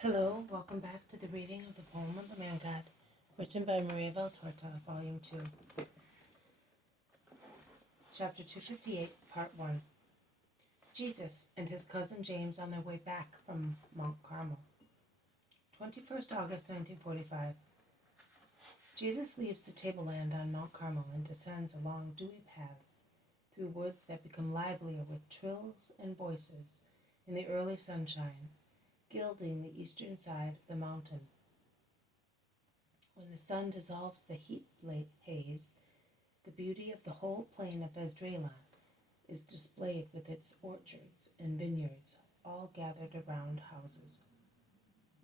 Hello, welcome back to the reading of the poem of the Man God, written by Maria Valtorta, Volume 2, Chapter 258, Part 1. Jesus and his cousin James on their way back from MountCarmel. 21st August 1945. Jesus leaves the tableland on MountCarmel and descends along dewy paths through woods that become livelier with trills and voices in the early sunshine, gilding the eastern side of the mountain. When the sun dissolves the heat haze, the beauty of the whole plain of Esdraelon is displayed with its orchards and vineyards all gathered around houses.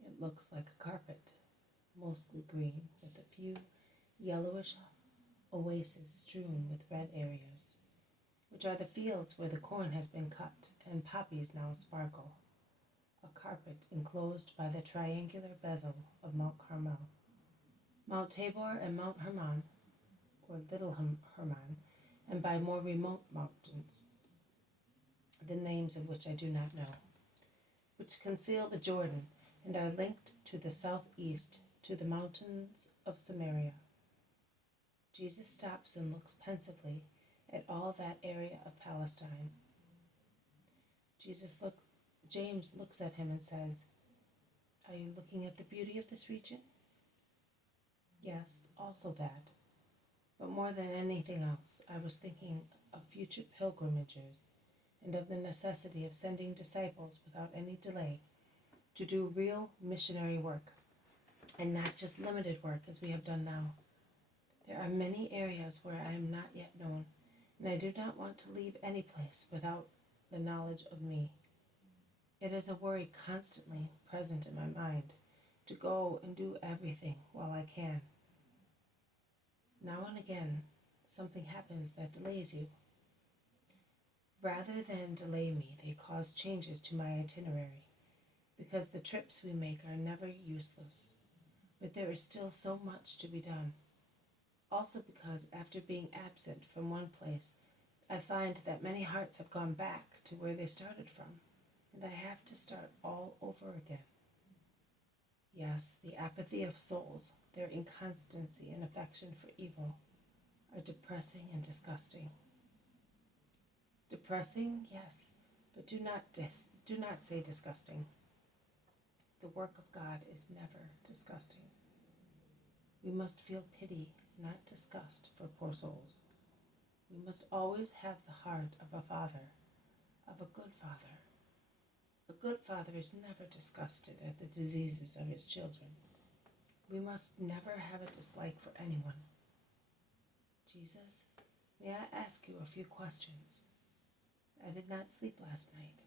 It looks like a carpet, mostly green, with a few yellowish oases strewn with red areas, which are the fields where the corn has been cut and poppies now sparkle. A carpet enclosed by the triangular bezel of Mount Carmel. Mount Tabor and Mount Hermon, or Little Hermon, and by more remote mountains, the names of which I do not know, which conceal the Jordan and are linked to the southeast to the mountains of Samaria. Jesus stops and looks pensively at all that area of Palestine. James looks at him and says, "Are you looking at the beauty of this region?" "Yes, also that. But more than anything else, I was thinking of future pilgrimages and of the necessity of sending disciples without any delay to do real missionary work, and not just limited work as we have done now. There are many areas where I am not yet known, and I do not want to leave any place without the knowledge of me. It is a worry constantly present in my mind to go and do everything while I can. Now and again, something happens that delays you. Rather than delay me, they cause changes to my itinerary, because the trips we make are never useless, but there is still so much to be done. Also because after being absent from one place, I find that many hearts have gone back to where they started from, and I have to start all over again. Yes, the apathy of souls, their inconstancy and affection for evil, are depressing and disgusting. Depressing, yes, but do not say disgusting. The work of God is never disgusting. We must feel pity, not disgust, for poor souls. We must always have the heart of a father, of a good father. A good father is never disgusted at the diseases of his children. We must never have a dislike for anyone. Jesus, may I ask you a few questions? I did not sleep last night,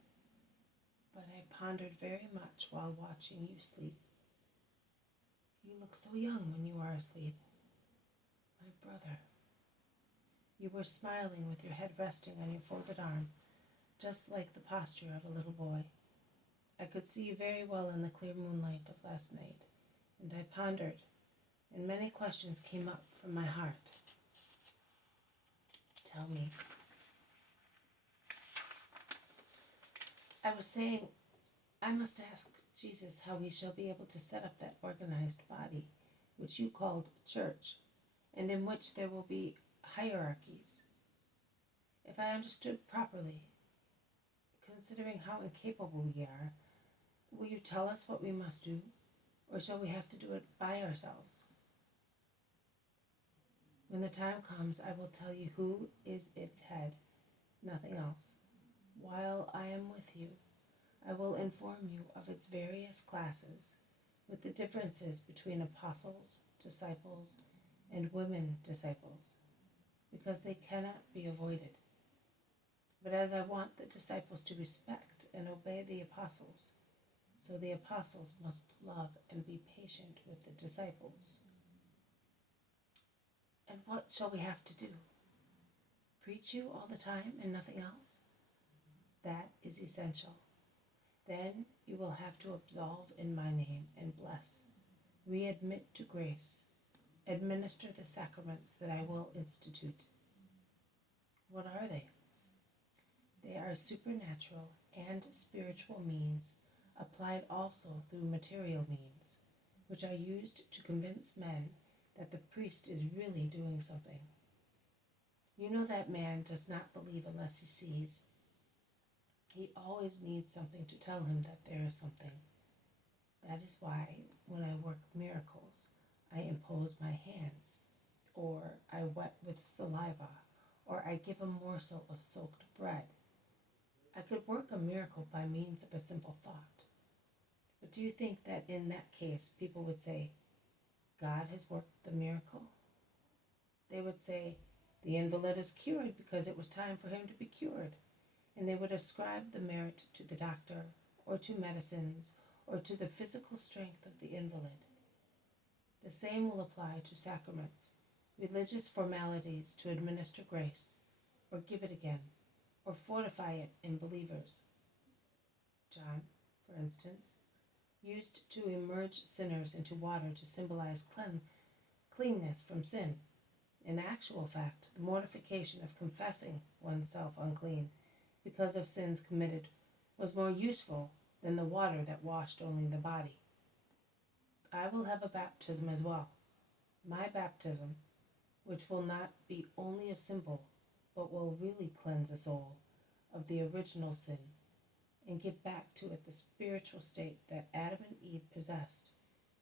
but I pondered very much while watching you sleep. You look so young when you are asleep. My brother. You were smiling with your head resting on your folded arm, just like the posture of a little boy. I could see you very well in the clear moonlight of last night, and I pondered, and many questions came up from my heart. Tell me. I was saying, I must ask Jesus how we shall be able to set up that organized body, which you called church, and in which there will be hierarchies. If I understood properly, considering how incapable we are, will you tell us what we must do, or shall we have to do it by ourselves? When the time comes, I will tell you who is its head, nothing else. While I am with you, I will inform you of its various classes, with the differences between apostles, disciples, and women disciples, because they cannot be avoided. But as I want the disciples to respect and obey the apostles, so the apostles must love and be patient with the disciples. And what shall we have to do? Preach you all the time and nothing else? That is essential. Then you will have to absolve in my name and bless, readmit to grace, administer the sacraments that I will institute. What are they? They are supernatural and spiritual means applied also through material means, which are used to convince men that the priest is really doing something. You know that man does not believe unless he sees. He always needs something to tell him that there is something. That is why when I work miracles, I impose my hands, or I wet with saliva, or I give a morsel of soaked bread. I could work a miracle by means of a simple thought. But do you think that in that case people would say, God has worked the miracle? They would say, the invalid is cured because it was time for him to be cured. And they would ascribe the merit to the doctor, or to medicines, or to the physical strength of the invalid. The same will apply to sacraments, religious formalities to administer grace, or give it again, or fortify it in believers. John, for instance, used to immerse sinners into water to symbolize cleanness from sin. In actual fact, the mortification of confessing oneself unclean because of sins committed was more useful than the water that washed only the body. I will have a baptism as well, my baptism, which will not be only a symbol, but will really cleanse a soul of the original sin and give back to it the spiritual state that Adam and Eve possessed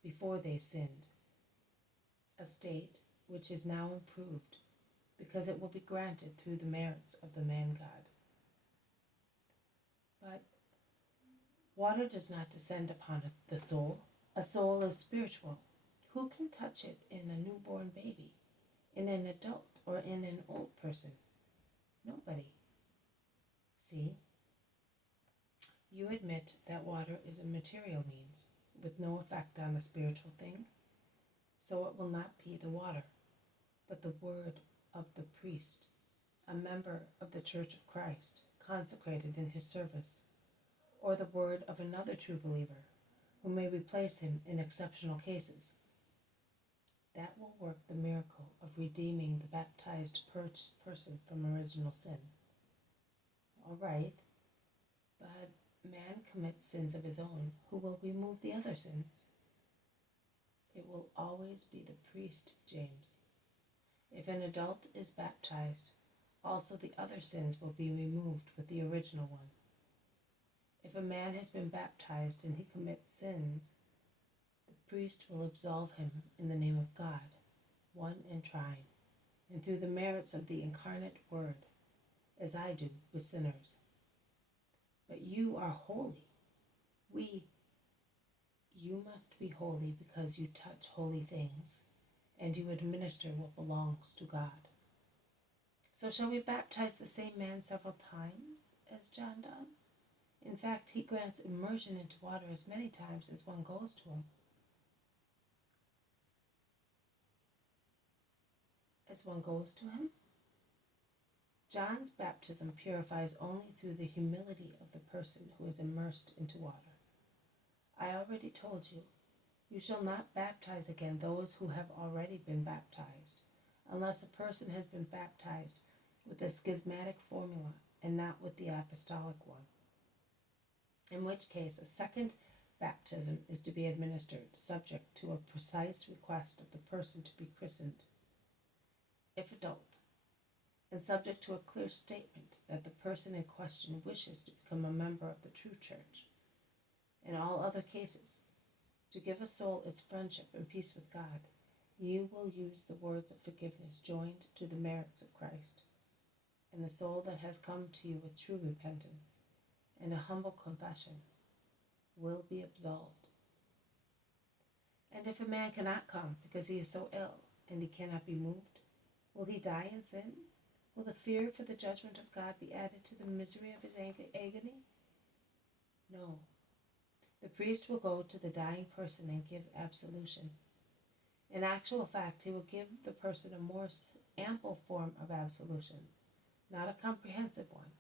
before they sinned, a state which is now improved because it will be granted through the merits of the man-God. But water does not descend upon the soul. A soul is spiritual. Who can touch it in a newborn baby, in an adult, or in an old person? Nobody. See? You admit that water is a material means, with no effect on the spiritual thing, so it will not be the water, but the word of the priest, a member of the Church of Christ, consecrated in his service, or the word of another true believer, who may replace him in exceptional cases. That will work the miracle of redeeming the baptized person from original sin. All right, but man commits sins of his own. Who will remove the other sins? It will always be the priest, James. If an adult is baptized, also the other sins will be removed with the original one. If a man has been baptized and he commits sins, the priest will absolve him in the name of God, one and trine, and through the merits of the incarnate Word, as I do with sinners. But you are holy. You must be holy because you touch holy things, and you administer what belongs to God. So shall we baptize the same man several times as John does? In fact, he grants immersion into water as many times as one goes to him. John's baptism purifies only through the humility of the person who is immersed into water. I already told you, you shall not baptize again those who have already been baptized, unless a person has been baptized with the schismatic formula and not with the apostolic one, in which case a second baptism is to be administered, subject to a precise request of the person to be christened, if adult, and subject to a clear statement that the person in question wishes to become a member of the true church. In all other cases, to give a soul its friendship and peace with God, you will use the words of forgiveness joined to the merits of Christ, and the soul that has come to you with true repentance and a humble confession will be absolved. And if a man cannot come because he is so ill and he cannot be moved, will he die in sin? Will the fear for the judgment of God be added to the misery of his agony? No. The priest will go to the dying person and give absolution. In actual fact, he will give the person a more ample form of absolution, not a comprehensive one,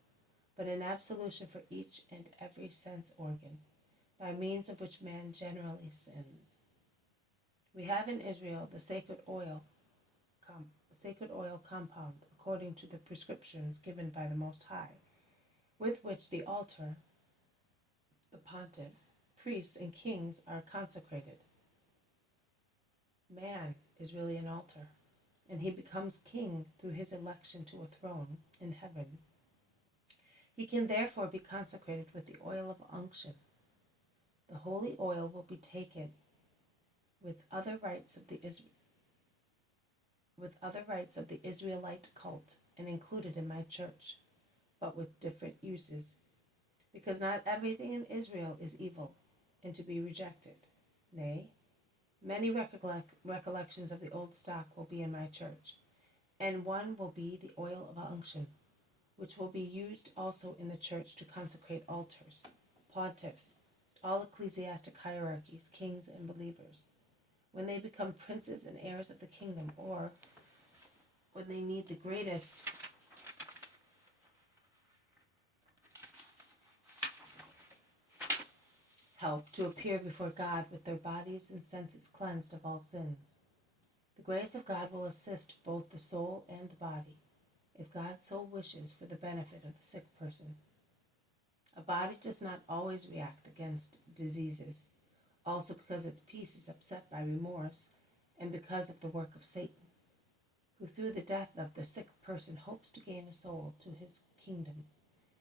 but an absolution for each and every sense organ, by means of which man generally sins. We have in Israel the sacred oil compound, according to the prescriptions given by the Most High, with which the altar, the pontiff, priests and kings are consecrated. Man is really an altar, and he becomes king through his election to a throne in heaven. He can therefore be consecrated with the oil of unction. The holy oil will be taken with other rites of the Israelite cult and included in my church, but with different uses, because not everything in Israel is evil and to be rejected. Nay, many recollections of the old stock will be in my church, and one will be the oil of unction, which will be used also in the church to consecrate altars, pontiffs, all ecclesiastic hierarchies, kings and believers, when they become princes and heirs of the kingdom, or when they need the greatest help to appear before God with their bodies and senses cleansed of all sins. The grace of God will assist both the soul and the body, if God so wishes, for the benefit of the sick person. A body does not always react against diseases, also because its peace is upset by remorse, and because of the work of Satan, who through the death of the sick person hopes to gain a soul to his kingdom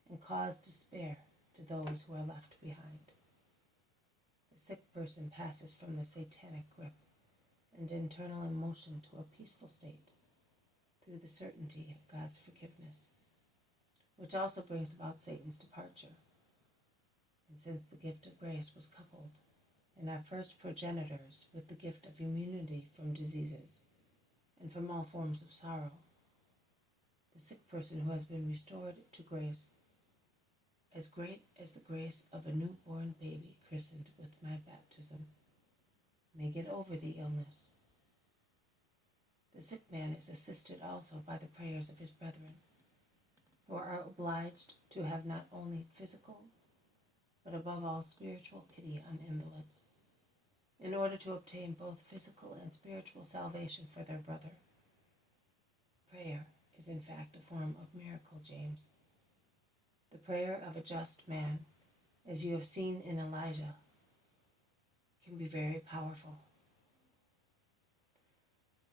and cause despair to those who are left behind. The sick person passes from the satanic grip and internal emotion to a peaceful state through the certainty of God's forgiveness, which also brings about Satan's departure. And since the gift of grace was coupled in our first progenitors with the gift of immunity from diseases and from all forms of sorrow, the sick person who has been restored to grace, as great as the grace of a newborn baby christened with my baptism, may get over the illness. The sick man is assisted also by the prayers of his brethren, who are obliged to have not only physical, but above all spiritual pity on invalids, in order to obtain both physical and spiritual salvation for their brother. Prayer is in fact a form of miracle, James. The prayer of a just man, as you have seen in Elijah, can be very powerful.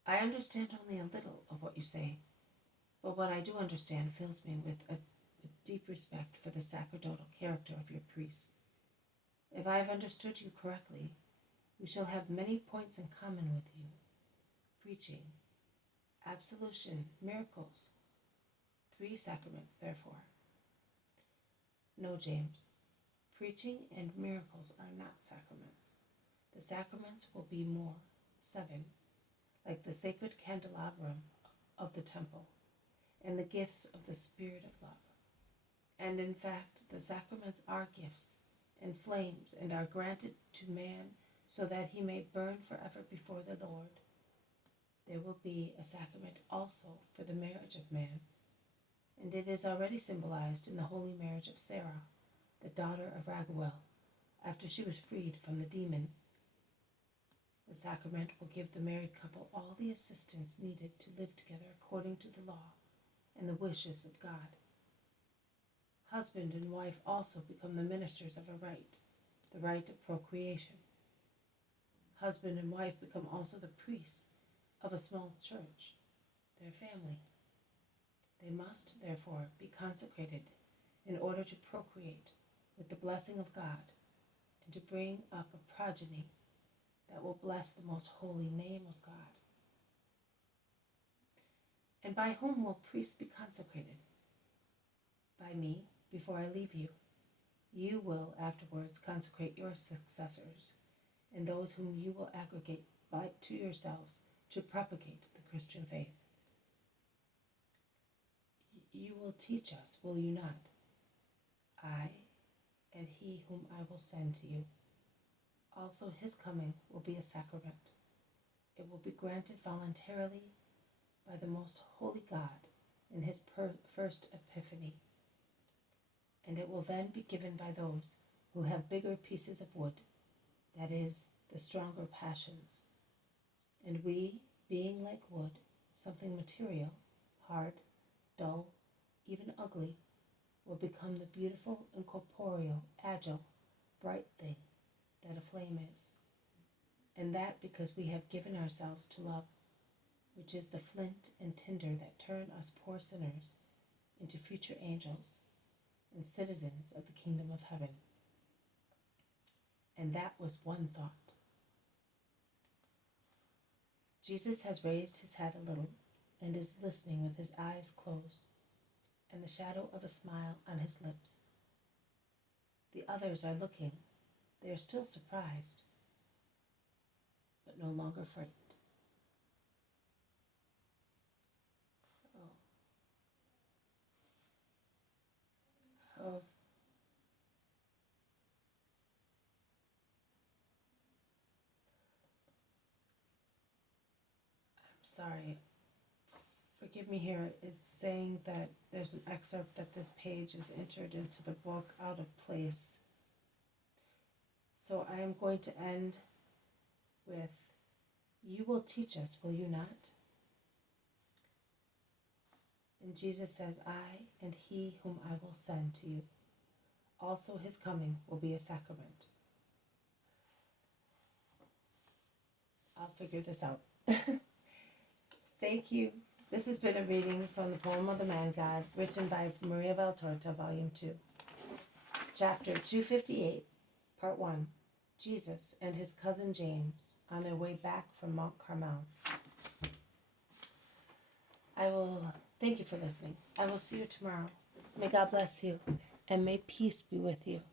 I understand only a little of what you say, but what I do understand fills me with deep respect for the sacerdotal character of your priests. If I have understood you correctly, we shall have many points in common with you: preaching, absolution, miracles. 3 sacraments, therefore. No, James, preaching and miracles are not sacraments. The sacraments will be more, 7, like the sacred candelabrum of the temple, and the gifts of the Spirit of love. And in fact, the sacraments are gifts and flames, and are granted to man so that he may burn forever before the Lord. There will be a sacrament also for the marriage of man, and it is already symbolized in the holy marriage of Sarah, the daughter of Raguel, after she was freed from the demon. The sacrament will give the married couple all the assistance needed to live together according to the law and the wishes of God. Husband and wife also become the ministers of a right, the right of procreation. Husband and wife become also the priests of a small church, their family. They must, therefore, be consecrated in order to procreate with the blessing of God and to bring up a progeny that will bless the most holy name of God. And by whom will priests be consecrated? By me, before I leave you. You will afterwards consecrate your successors and those whom you will aggregate to yourselves to propagate the Christian faith. You will teach us, will you not? I and he whom I will send to you. Also his coming will be a sacrament. It will be granted voluntarily by the most holy God in his first epiphany, and it will then be given by those who have bigger pieces of wood, that is, the stronger passions. And we, being like wood, something material, hard, dull, even ugly, will become the beautiful, incorporeal, agile, bright thing that a flame is, and that because we have given ourselves to love, which is the flint and tinder that turn us poor sinners into future angels and citizens of the kingdom of heaven. And that was one thought. Jesus has raised his head a little and is listening with his eyes closed and the shadow of a smile on his lips. The others are looking. They are still surprised, but no longer frightened. Oh. I'm sorry. Forgive me here. It's saying that there's an excerpt that this page is entered into the book out of place. So I am going to end with, "You will teach us, will you not?" And Jesus says, "I and he whom I will send to you. Also his coming will be a sacrament." I'll figure this out. Thank you. This has been a reading from the poem of the Man God, written by Maria Valtorta, Volume 2. Chapter 258, Part 1. Jesus and his cousin James on their way back from MountCarmel. I will thank you for listening. I will see you tomorrow. May God bless you, and may peace be with you.